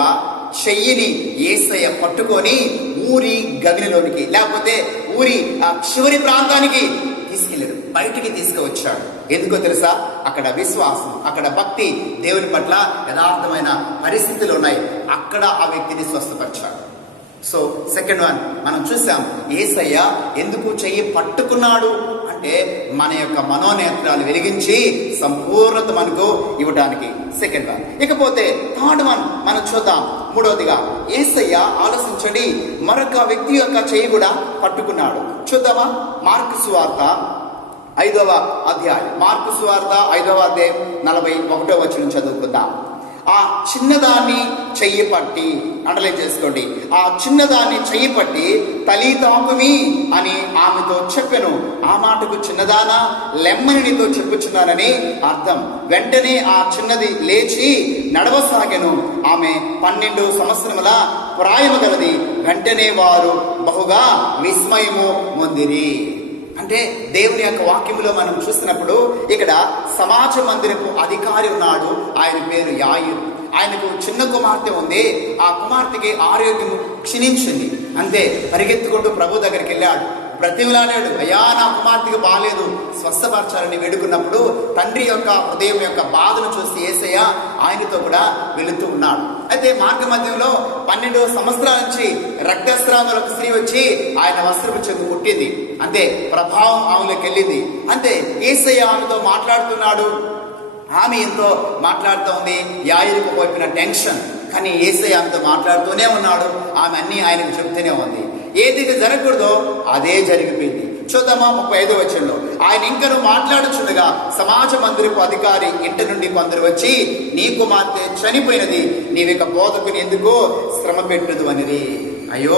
చెయ్యిని యేసయ్య పట్టుకొని ఊరి గవినిలోనికి, లేకపోతే ఊరి ఆ చివరి ప్రాంతానికి తీసుకెళ్ళాడు, బయటికి తీసుకువచ్చాడు. ఎందుకో తెలుసా? అక్కడ విశ్వాసం, అక్కడ భక్తి, దేవుని పట్ల యథార్థమైన పరిస్థితులు ఉన్నాయి. అక్కడ ఆ వ్యక్తిని స్వస్థపరిచాడు. సో సెకండ్ వన్ మనం చూసాం, యేసయ్య ఎందుకు చెయ్యి పట్టుకున్నాడు అంటే మన యొక్క మనోనేత్రాలు వెలిగించి సంపూర్ణత మనకు ఇవ్వడానికి. Second one. ఇకపోతే థర్డ్ వన్ మనం చూద్దాం. మూడవదిగా యేసయ్య ఆలోచించండి మరొక వ్యక్తి యొక్క చెయ్యి కూడా పట్టుకున్నాడు. చూద్దామా? మార్కు సువార్త 5వ అధ్యాయం. మార్కు సువార్త 5వ అధ్యాయం 41వ వచనం చదువుకుందాం. ఆ చిన్నదాన్ని చెయ్యి పట్టి, అండర్లైన్ చేసుకోండి, ఆ చిన్నదాన్ని చెయ్యి పట్టి తలీతాకుమి అని ఆమెతో చెప్పెను. ఆ మాటకు చిన్నదానా లెమ్మని నీతో చెప్పుచున్నానని అర్థం. వెంటనే ఆ చిన్నది లేచి నడవసాగెను. ఆమె 12 సంవత్సరముల ప్రాయము గలది. వెంటనే వారు బహుగా విస్మయము పొందిరి. అంటే దేవుని యొక్క వాక్యములో మనం చూస్తున్నప్పుడు ఇక్కడ సమాజ మందిరపు అధికారి ఉన్నాడు. ఆయన పేరు యాయిరు. ఆయనకు చిన్న కుమార్తె ఉంది. ఆ కుమార్తెకి ఆరోగ్యం క్షీణించింది. అంతే, పరిగెత్తుకుంటూ ప్రభు దగ్గరికి వెళ్ళాడు. బ్రతిమలాడాడు, అయ్యా నా కుమార్తెకి బాగాలేదు, స్వస్థపరచాలని వేడుకున్నప్పుడు తండ్రి యొక్క హృదయం యొక్క బాధను చూసి యేసయ్య ఆయనతో కూడా వెళుతూ ఉన్నాడు. అయితే మార్గ మధ్యంలో 12 సంవత్సరాల నుంచి రక్తస్రావంలో ఒక స్త్రీ వచ్చి ఆయన వస్త్రపు చెంగు ముట్టింది. అంతే, ప్రభావం ఆమెలోకి వెళ్ళింది. అంతే, యేసయ్య ఆమెతో మాట్లాడుతున్నాడు. ఆమె ఎంతో మాట్లాడుతూ ఉంది. యాయిరుకు పోయిన టెన్షన్, కానీ యేసయ్య ఆమెతో మాట్లాడుతూనే ఉన్నాడు. ఆమె అన్ని ఆయనకు చెప్తూనే ఉంది. ఏది జరగకూడదో అదే జరిగిపోయింది. చూద్దామా 35వ వచనంలో, ఆయన ఇంకను మాట్లాడుచుండగా సమాజ మందిరపు అధికారి ఇంటి నుండి కొందరు వచ్చి, నీ కుమార్తె చనిపోయినది, నీవిక బోధకుని ఎందుకో శ్రమ పెట్టదు అనిది. అయ్యో,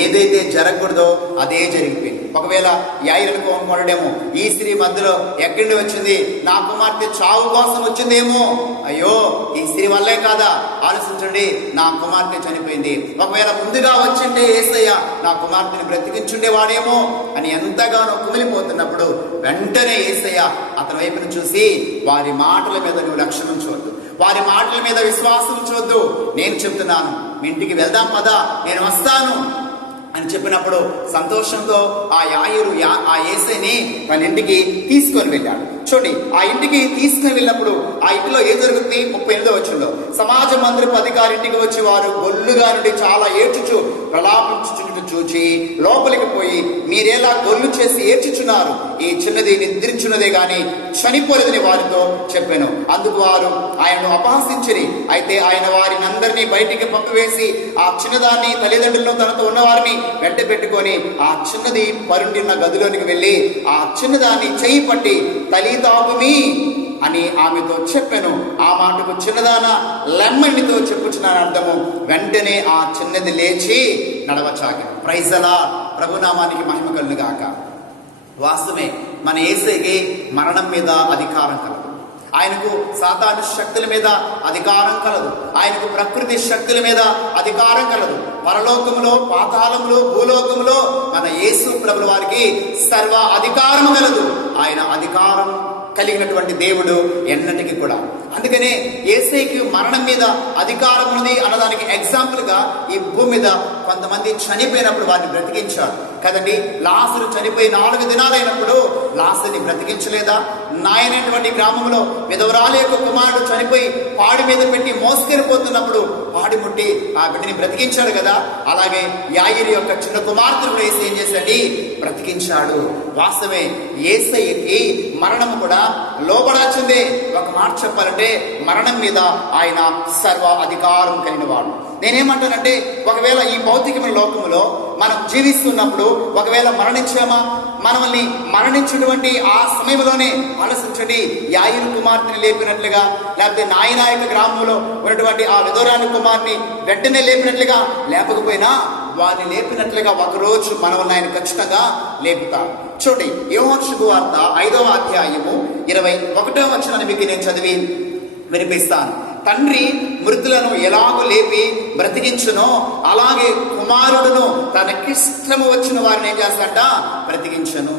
ఏదైతే జరగకూడదో అదే జరిగిపోయింది. ఒకవేళ యాయిరుకు అనుకోవడేమో, ఈ స్త్రీ మధ్యలో ఎక్కడి వచ్చింది, నా కుమార్తె చావు కోసం వచ్చిందేమో, అయ్యో ఈ స్త్రీ వల్లే కాదా, ఆలోచించండి, నా కుమార్తె చనిపోయింది. ఒకవేళ ముందుగా వచ్చింటే యేసయ్య నా కుమార్తెని బ్రతికించుండేవాడేమో అని ఎంతగానో కుమిలిపోతున్నప్పుడు వెంటనే యేసయ్య అతని వైపును చూసి, వారి మాటల మీద నువ్వు లక్ష్యం ఉంచవద్దు, వారి మాటల మీద విశ్వాసం ఉంచవద్దు, నేను చెప్తున్నాను, మీ ఇంటికి వెళ్దాం పదా, నేను వస్తాను అని చెప్పినప్పుడు సంతోషంతో ఆ యాయిరు ఆ యేసయ్యని తన ఇంటికి తీసుకొని వెళ్ళాడు. చూడండి, ఆ ఇంటికి తీసుకుని వెళ్ళినప్పుడు ఆ ఇంటిలో ఏం జరుగుతుంది? 38వ వచనంలో, సమాజ మందిరపు అధికారి ఇంటికి వచ్చి వారు గొల్లుగా నుండి చాలా ఏడ్చుచు ప్రలాపించుచుంటూ చూచి లోపలికి పోయి, మీరేలా గొల్లు చేసి ఏడ్చుచున్నారు, ఈ చిన్నది నిద్రించున్నదే గాని చనిపోలేదని వారితో చెప్పాను. అందుకు వారు ఆయనను అపహసించిరి. అయితే ఆయన వారిని అందరినీ బయటికి పంపివేసి ఆ చిన్నదాన్ని తల్లిదండ్రులను తనతో ఉన్నవారిని వెంట పెట్టుకొని ఆ చిన్నది పరుండిన గదిలోనికి వెళ్ళి ఆ చిన్నదాన్ని చెయ్యి పట్టి తలీతాకుమి అని ఆమెతో చెప్పాను. ఆ మాటకు చిన్నదానా లెమ్మనితో చెప్పుచున్నాను అర్థము. వెంటనే ఆ చిన్నది లేచి నడవసాగెను. Praise the Lord. ప్రభునామానికి మహిమ కలుగును గాక. వాస్తవమే, మన యేసయ్యకి మరణం మీద అధికారం కలదు. ఆయనకు సాతాను శక్తుల మీద అధికారం కలదు. ఆయనకు ప్రకృతి శక్తుల మీద అధికారం కలదు. పరలోకములో, పాతాళములో, భూలోకములో మన యేసు ప్రభుల వారికి సర్వ అధికారం కలదు. ఆయన అధికారం కలిగినటువంటి దేవుడు ఎన్నటికీ కూడా. అందుకనే యేసయ్యకి మరణం మీద అధికారం ఉంది అన్నదానికి ఎగ్జాంపుల్ గా ఈ భూమి మీద కొంతమంది చనిపోయినప్పుడు వారిని బ్రతికించాడు కదండి. లాజరు చనిపోయి 4 దినాలైనప్పుడు లాజరుని బ్రతికించలేదా? నాయనటువంటి గ్రామంలో విధవరాలి యొక్క కుమారుడు చనిపోయి పాడి మీద పెట్టి మోసుకెళ్ళిపోతున్నప్పుడు పాడి ముట్టి ఆ బిడ్డని బ్రతికించాడు కదా. అలాగే యాయిరు యొక్క చిన్న కుమార్తెను వేసి ఏం చేశాడు? బ్రతికించాడు. వాస్తవమే, యేసయ్యకి మరణం కూడా లోబడాల్సిందే. ఒక మాట చెప్పాలంటే మరణం మీద ఆయన సర్వ అధికారం కలిగిన వాడు. నేనేమంటానంటే, ఒకవేళ ఈ భౌతికమైన లోకంలో మనం జీవిస్తున్నప్పుడు ఒకవేళ మరణించామా, మనల్ని మరణించినటువంటి ఆ సమయంలోనే ఆలోచించండి, యాయిరు కుమార్తెని లేపినట్లుగా, లేకపోతే నాయనాయక గ్రామంలో ఉన్నటువంటి ఆ విధవరాలి కుమార్ని వెంటనే లేపినట్లుగా, లేపకపోయినా వారిని లేపినట్లుగా ఒకరోజు మనల్ని ఆయన ఖచ్చితంగా లేపుతాడు. చూడండి, యోహాను శుభవార్త 5వ అధ్యాయము 21వ వచనాన్ని మీకు నేను చదివి వినిపిస్తాను. తండ్రి మృతులను ఎలాగో లేపి బ్రతికించునో అలాగే కుమారుడును తనకిష్టము వచ్చిన వారిని ఏం చేస్తాడంట? బ్రతికించను.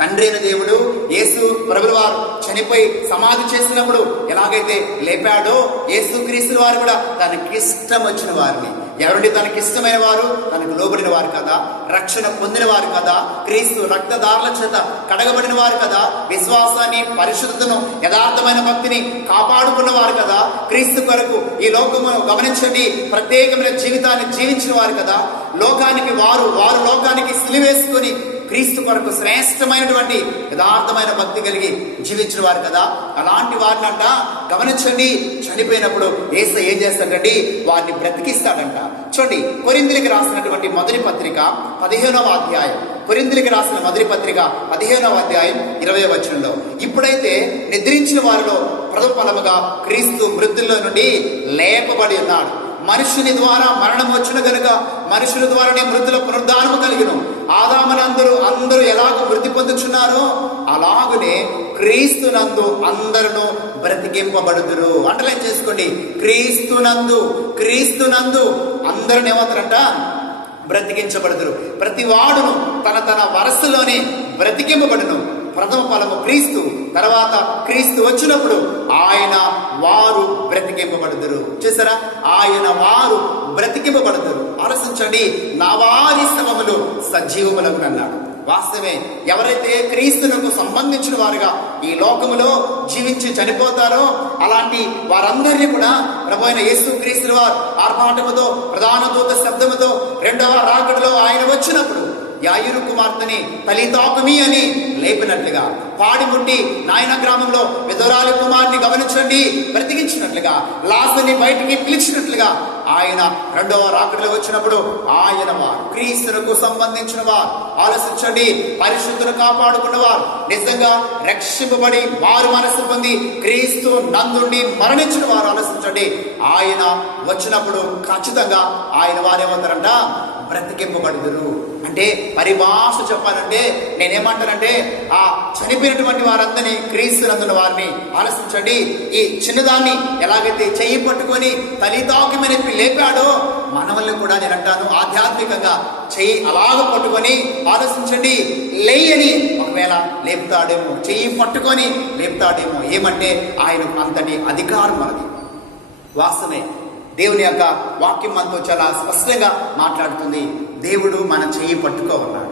తండ్రి అయిన దేవుడు యేసు ప్రభుల వారు చనిపోయి సమాధి చేసినప్పుడు ఎలాగైతే లేపాడో, యేసుక్రీస్తు వారు కూడా తనకిష్టం వచ్చిన వారిని, ఎవరిని తనకిష్టమైన వారు, తనకు లోబడిన వారు కదా, రక్షణ పొందిన వారు కదా, క్రీస్తు రక్తదారుల చేత కడగబడిన వారు కదా, విశ్వాసాన్ని, పరిశుద్ధతను, యథార్థమైన భక్తిని కాపాడుకున్న వారు కదా, క్రీస్తు కొరకు ఈ లోకమును గమనించండి ప్రత్యేకమైన జీవితాన్ని జీవించిన వారు కదా, లోకానికి వారు లోకానికి సిలువేసుకొని క్రీస్తు కొరకు శ్రేష్టమైనటువంటి యథార్థమైన భక్తి కలిగి జీవించిన వారు కదా. అలాంటి వారిని అంట గమనించండి, చనిపోయినప్పుడు యేసయ్య ఏం చేస్తాడండి, వారిని బ్రతికిస్తాడంట. చూడండి, కొరింథీయులకు రాసినటువంటి మొదటి పత్రిక 15వ అధ్యాయం, కొరింథీయులకు రాసిన మొదటి పత్రిక 15వ అధ్యాయం 20వ వచనంలో, ఇప్పుడైతే నిద్రించిన వారిలో ప్రథమ ఫలముగా క్రీస్తు మృతుల్లో నుండి లేపబడి ఉన్నాడు. మనుషుని ద్వారా మరణం వచ్చిన గనుక మనుషుల ద్వారానే మృతుల పునరుద్ధానము కలిగిను. అందరూ ఎలాగ మృతి పొందుచున్నారో అలాగునే క్రీస్తునందు అందరూ బ్రతికింపబడుదురు. అండర్లైన్ చేసుకోండి, క్రీస్తునందు అందరూ ఏమవుతారంట, బ్రతికించబడుదురు. ప్రతి వాడును తన వరసలోనే బ్రతికింపబడును. ప్రథమ ఫలము క్రీస్తు, తర్వాత క్రీస్తు వచ్చినప్పుడు ఆయన వారు బ్రతికింపబడుదురు. చూసారా, ఆయన వారు బ్రతికింపబడుదురు. ఆలోచించండి, నా వారి శవములు సజీవములకు అన్నాడు. వాస్తవమే, ఎవరైతే క్రీస్తునకు సంబంధించిన వారుగా ఈ లోకములో జీవించి చనిపోతారో అలాంటి వారందరినీ కూడా ప్రభు అయిన యేసు క్రీస్తు వారు ఆర్భాటముతో, ప్రధాన దూత శబ్దముతో రెండవ రాకడలో ఆయన వచ్చినప్పుడు యాయిరు కుమార్తెని తలితాకుమి అని లేపినట్లుగా, పాడిముట్టి నాయన గ్రామంలో విధవరాలి కుమార్ని గమనించండి బ్రతికించినట్లుగా, లాజరుని బయటికి పిలిచినట్లుగా ఆయన రెండవ రాకడలో వచ్చినప్పుడు ఆయన వారు క్రీస్తునకు సంబంధించిన వారు. ఆలోచించండి, పరిశుద్ధులు కాపాడుకున్నవారు, నిజంగా రక్షింపబడి వారు మనసు పొంది క్రీస్తు నందుండి మరణించిన వారు. ఆలోచించండి, ఆయన వచ్చినప్పుడు ఖచ్చితంగా ఆయన వారేమవుతారంట, బ్రతికింపబడుదురు. అంటే పరిభాష చెప్పాలంటే నేనేమంటానంటే ఆ చనిపోయినటువంటి వారందరినీ క్రీస్తునందున వారిని ఆలోచించండి. ఈ చిన్నదాన్ని ఎలాగైతే చెయ్యి పట్టుకొని తలితాకుమని లేపాడో మనల్ని కూడా నేను అంటాను ఆధ్యాత్మికంగా చెయ్యి అలాగ పట్టుకొని ఆలోచించండి, లేయని ఒకవేళ లేపుతాడేమో, చెయ్యి పట్టుకొని లేపుతాడేమో. ఏమంటే ఆయనకు అంతటి అధికారం మనది. వాస్తవమే, దేవుని యొక్క వాక్యం మనతో చాలా స్పష్టంగా మాట్లాడుతుంది. దేవుడు మన చెయ్యి పట్టుకోమన్నాడు.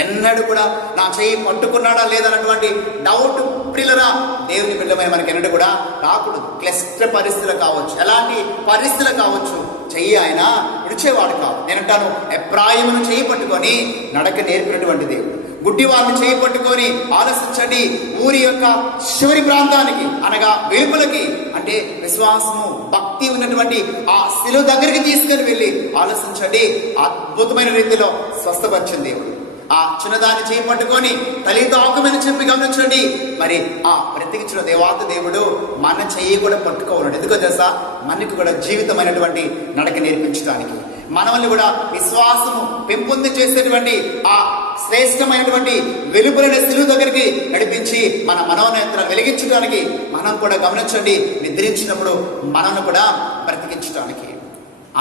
ఎన్నడూ కూడా నా చెయ్యి పట్టుకున్నాడా లేదన్నటువంటి డౌట్ ప్రియులరా దేవుని బిడ్డమైన మనకి ఎన్నడూ కూడా రాకూడదు. క్లిష్ట పరిస్థితులు కావచ్చు, ఎలాంటి పరిస్థితులు కావచ్చు, చెయ్యి ఆయన విడిచేవాడు కాదు. నేనంటాను, ఎఫ్రాయిమును చెయ్యి పట్టుకొని నడక నేర్పినటువంటి దేవుడు. గుడ్డి వారిని చేయి పట్టుకొని ఆలోచించండి, ఊరి యొక్క చివరి ప్రాంతానికి అనగా వెలుపలకి, అంటే విశ్వాసము భక్తి ఉన్నటువంటి ఆ శిలువ దగ్గరికి తీసుకుని వెళ్ళి ఆలోచించండి, అద్భుతమైన రీతిలో స్వస్థపరిచింది దేవుడు. ఆ చిన్నదాన్ని చేయి పట్టుకొని తలితాకుమని చెప్పి గమనించండి, మరి ఆ బ్రతికించిన దేవాతి దేవుడు మన చెయ్యి కూడా పట్టుకోవాలండి. ఎందుకో తెలుసా, మనకు కూడా జీవితమైనటువంటి నడక నేర్పించడానికి, మనల్ని కూడా విశ్వాసము పెంపొంది చేసేటువంటి ఆ శ్రేష్టమైనటువంటి వెలుపలైన శిలువ దగ్గరికి నడిపించి మన మనోనేత్రం వెలిగించడానికి మనం కూడా గమనించండి, నిద్రించినప్పుడు మనల్ని కూడా బ్రతికించడానికి.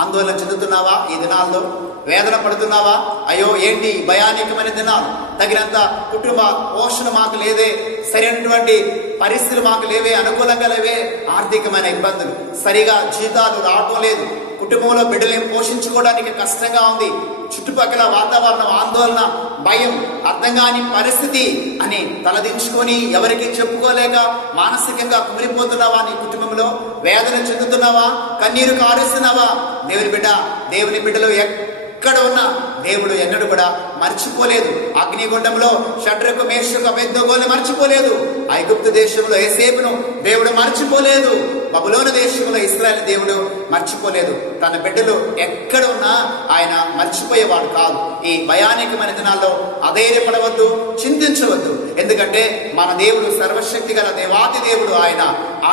ఆందోళన చెందుతున్నావా ఈ దినాల్లో? వేదన పడుతున్నావా? అయ్యో ఏంటి భయానకమైన దినాలు, తగినంత కుటుంబ పోషణ మాకు లేదే, సరైనటువంటి పరిస్థితులు మాకు లేవే, అనుకూలంగా లేవే, ఆర్థికమైన ఇబ్బందులు, సరిగా జీతాలు రావటం లేదు, కుటుంబంలో బిడ్డలేం పోషించుకోవడానికి కష్టంగా ఉంది, చుట్టుపక్కల వాతావరణం ఆందోళన, భయం, అర్థం కాని పరిస్థితి అని తలదించుకొని ఎవరికి చెప్పుకోలేక మానసికంగా కుమిలిపోతున్నావా? నీ కుటుంబంలో వేదన చెందుతున్నావా? కన్నీరు కారుస్తున్నావా? దేవుని బిడ్డలు ఎక్కడ ఉన్నా దేవుడు ఎన్నడూ కూడా మర్చిపోలేదు. అగ్నిగుండంలో షడ్రకు మేషకు అబేద్నెగోను మర్చిపోలేదు. ఐగుప్తు దేశంలో యోసేపును దేవుడు మర్చిపోలేదు. బబులోను దేశంలో ఇశ్రాయేలు దేవుడు మర్చిపోలేదు. తన బిడ్డలు ఎక్కడ ఉన్నా ఆయన మర్చిపోయేవాడు కాదు. ఈ భయానకమైన దినాల్లో అధైర్యపడవద్దు, చింతించవద్దు. ఎందుకంటే మన దేవుడు సర్వశక్తి గల దేవాతి దేవుడు.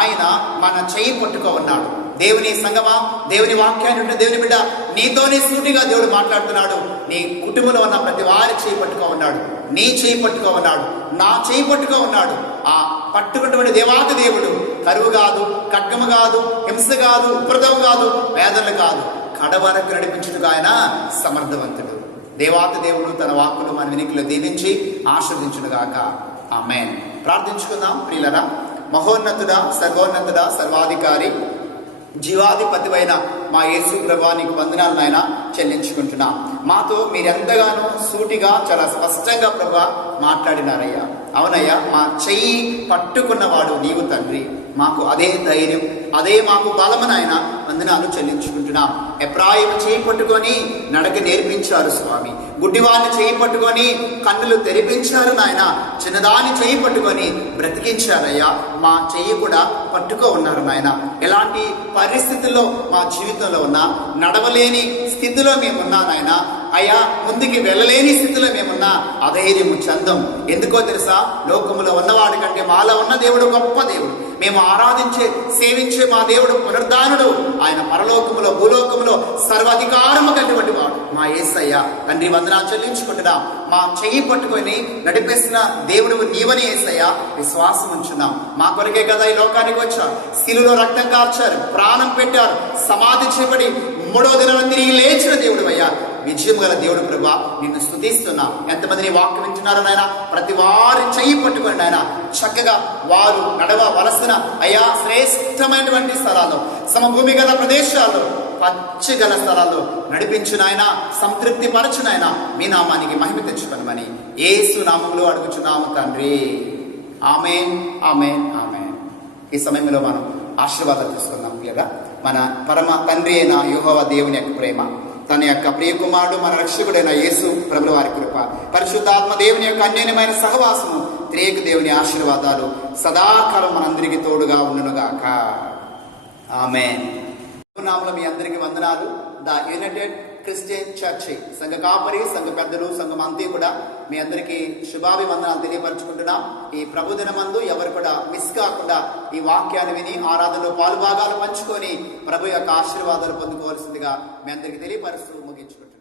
ఆయన మన చెయ్యి పట్టుకో ఉన్నాడు. దేవుని సంగమా, దేవుని వాక్యాన్ని ఉంటే దేవుని బిడ్డ నీతోనే సూటిగా దేవుడు మాట్లాడుతున్నాడు. నీ కుటుంబంలో ఉన్న ప్రతి వారి చేయి పట్టుకో ఉన్నాడు, నీ చేయి పట్టుకో ఉన్నాడు, నా చేయి పట్టుకో ఉన్నాడు. ఆ పట్టుకున్నటువంటి దేవాతి దేవుడు కరువు కాదు, ఖడ్గము కాదు, హింస కాదు, ఉపద్రవం కాదు, వేదనలు కాదు, కడవరకు నడిపించుటకు ఆయన సమర్థవంతుడు. దేవాతి దేవుడు తన వాక్కును మన వెనుకలో దీవించి ఆశీర్వదించునుగాక. ఆమేన్. ప్రార్థించుకుందాం ప్రియులరా. మహోన్నతుడా, సర్వోన్నతుడా, సర్వాధికారి, జీవాధిపతివైన మా యేసు ప్రభువా నీకు వందనాలు నాయన చెల్లించుకుంటున్నాం. మాతో మీరెంతగానో సూటిగా చాలా స్పష్టంగా ప్రభువా మాట్లాడినారయ్యా. అవునయ్యా, మా చెయ్యి పట్టుకున్నవాడు నీవు తండ్రి. మాకు అదే ధైర్యం, అదే మాకు బలమనైన వందనాలు చెల్లించుకుంటున్నాం. ఎఫ్రాయిము చేయి పట్టుకొని నడక నేర్పించారు స్వామి. గుడ్డివాడిని చేయి పట్టుకొని కన్నులు తెరిపించారు నాయన. చిన్నదాన్ని చేయి పట్టుకొని బ్రతికించారయ్యా. మా చెయ్యి కూడా పట్టుకో ఉన్నారు నాయన. ఎలాంటి పరిస్థితుల్లో మా జీవితంలో ఉన్నా, నడవలేని స్థితిలో మేమున్నా నాయన, అయ్యా ముందుకి వెళ్ళలేని స్థితిలో మేమున్నా అధైర్యము చందం. ఎందుకో తెలుసా? లోకములో ఉన్నవాడి కంటే మాలో ఉన్న దేవుడు గొప్ప దేవుడు. మేము ఆరాధించే సేవించే మా దేవుడు పునరుద్ధానుడు. ఆయన పరలోకములో భూలోకములో సర్వాధికారము కలిగినటువంటి వాడు మా యేసయ్య. తండ్రి వందనాలు చెల్లించుకుంటున్నాం. మా చెయ్యి పట్టుకొని నడిపేస్తున్న దేవుడు నీవని యేసయ్య విశ్వాసం ఉంచున్నాం. మా కొరకే కదా ఈ లోకానికి వచ్చారు, శిలువలో రక్తం కార్చారు, ప్రాణం పెట్టారు, సమాధి చేయబడి 3వ దినాన తిరిగి లేచిన దేవుడు అయ్యా. విజయం గల దేవుడు ప్రభా, నిన్ను స్తుతిస్తున్నాం. ఎంతమంది నీ వాక్యం వింటున్నారో నాయన, ప్రతి వారి చెయ్యి పట్టుకోండి ఆయన. చక్కగా వారు నడవవలసిన అయ్యా శ్రేష్టమైనటువంటి స్థలాల్లో, సమభూమి గల ప్రదేశాల్లో, పచ్చి గల స్థలాల్లో నడిపించు నాయన, సంతృప్తి పరచు నాయన. మీ నామానికి మహిమ తెచ్చుకొనమని యేసు నామములో అడుగుచున్నాము తండ్రి. ఆమేన్, ఆమేన్, ఆమేన్. ఈ సమయంలో మనం ఆశీర్వాదాలు తీసుకుందాం. ప్రియగా మన పరమ తండ్రి అయిన యెహోవా దేవుని యొక్క ప్రేమ, తన యొక్క ప్రియకుమారుడు మన రక్షకుడైన యేసు ప్రభుల వారి కృప, పరిశుద్ధాత్మ దేవుని యొక్క అన్యోన్యమైన సహవాసము, త్రియేక దేవుని ఆశీర్వాదాలు సదాకాలం మనందరికీ తోడుగా ఉండునుగాక. ఆమేన్. నామములో మీ అందరికీ వందనాలు. ద యునైటెడ్ క్రిస్టియన్ చర్చ్ సంఘ కాపరి, సంఘ పెద్దలు, సంఘం అంతా కూడా మీ అందరికీ శుభాభివందనాలు తెలియపరచుకుంటున్నాం. ఈ ప్రభు దినమందు ఎవరు కూడా మిస్ కాకుండా ఈ వాక్యాన్ని విని ఆరాధనలో పాలుభాగాలు పంచుకొని ప్రభు యొక్క ఆశీర్వాదాలు పొందుకోవాల్సిందిగా మీ అందరికీ తెలియపరుస్తూ ముగించుకుంటున్నాం.